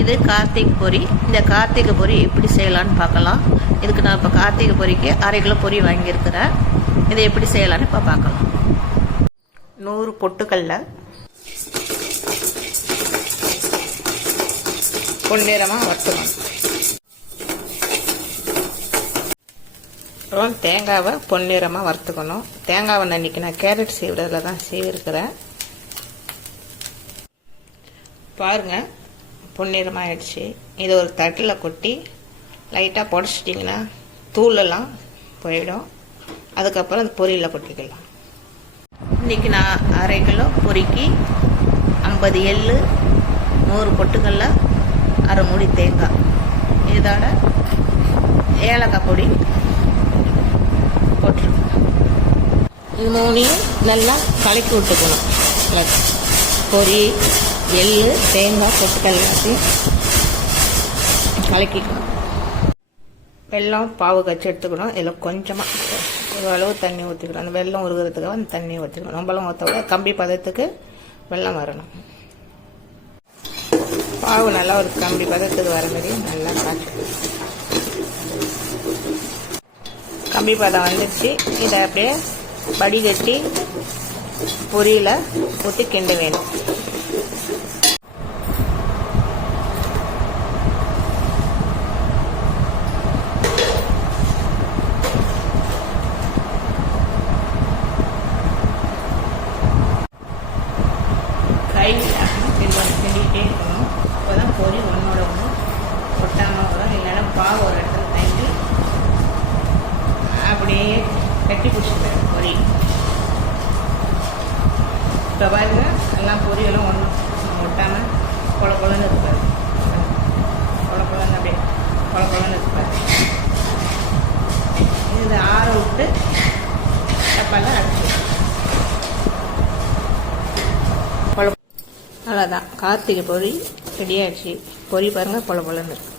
இது கார்த்திகை பொரி. இந்த கார்த்திகை பொரி எப்படி செய்யலான்னு பார்க்கலாம். இதுக்கு நான் இப்போ கார்த்திகை பொரிக்கு 1/2 கிலோ பொரி வாங்கியிருக்கிறேன். இதை எப்படி செய்யலான்னு இப்போ பார்க்கலாம். 100 பொட்டுக்கல்ல பொன்னிறமாக வறுத்துக்கணும். அப்புறம் தேங்காவை பொன்னிறமாக வறுத்துக்கணும். தேங்காவை அன்றைக்கி நான் கேரட் செய்வதில் தான் செய்திருக்கிறேன். பாருங்கள், பொன்னிறமாகிடுச்சு. இதை ஒரு தட்டில் கொட்டி லைட்டாக புடச்சிட்டிங்கன்னா தூளெல்லாம் போயிடும். அதுக்கப்புறம் அந்த பொரியில் கொட்டிக்கலாம். இன்றைக்கி நான் 1/2 கிலோ பொரிக்கு 50 எள்ளு, 100 பொட்டுக்கல்ல, 1/2 மூடி தேங்காய், இதோட ஏலக்காய் பொடி போட்டுருக்கோம். இது 3ஐயும் நல்லா கலக்கி விட்டுக்கணும். பொரி, எள்ளு, தேங்காய், பொட்டுக்கல் எல்லாத்தையும் கலக்கிக்கணும். வெல்லம் பாவு கச்சி எடுத்துக்கணும். இதில் கொஞ்சமாக ஒரு அளவு தண்ணி ஊற்றிக்கணும். அந்த வெல்லம் உருகிறதுக்காக அந்த தண்ணி ஊற்றிக்கணும். ரொம்பலாம் ஊற்ற விட கம்பி பதத்துக்கு வெல்லம் வரணும். பாவு நல்லா ஒரு கம்பி பதத்துக்கு வர மாதிரி நல்லா காய்ச்சணும். கம்பி பதம் வந்துடுச்சு. இதை அப்படியே வடிகட்டி பொரியில் ஊற்றி கிண்ட வேணும். கிண்டிகிட்டே இருக்கணும். அப்போ தான் பொரி ஒன்றோட ஒன்று ஒட்டாமல் வரும். இல்லைன்னா பாவு ஒரு இடத்துல தங்கி அப்படியே கட்டி பிடிச்சிக்கிறேன் பொரி. இப்போ பாருங்க, எல்லாம் பொரியெல்லாம் ஒன்றும் ஒட்டாமல் கொல கொலன்னு இருப்பாரு. கொல கொலன்னு அப்படியே கொல கொலன்னு இருப்பாரு. இது ஆற விட்டு தப்பாலாம் அடிச்சு அவ்வளோதான். கார்த்திகை பொரி ரெடி ஆகிடுச்சு. பொரி பாருங்கள், பொல பொலன்னு இருக்கு.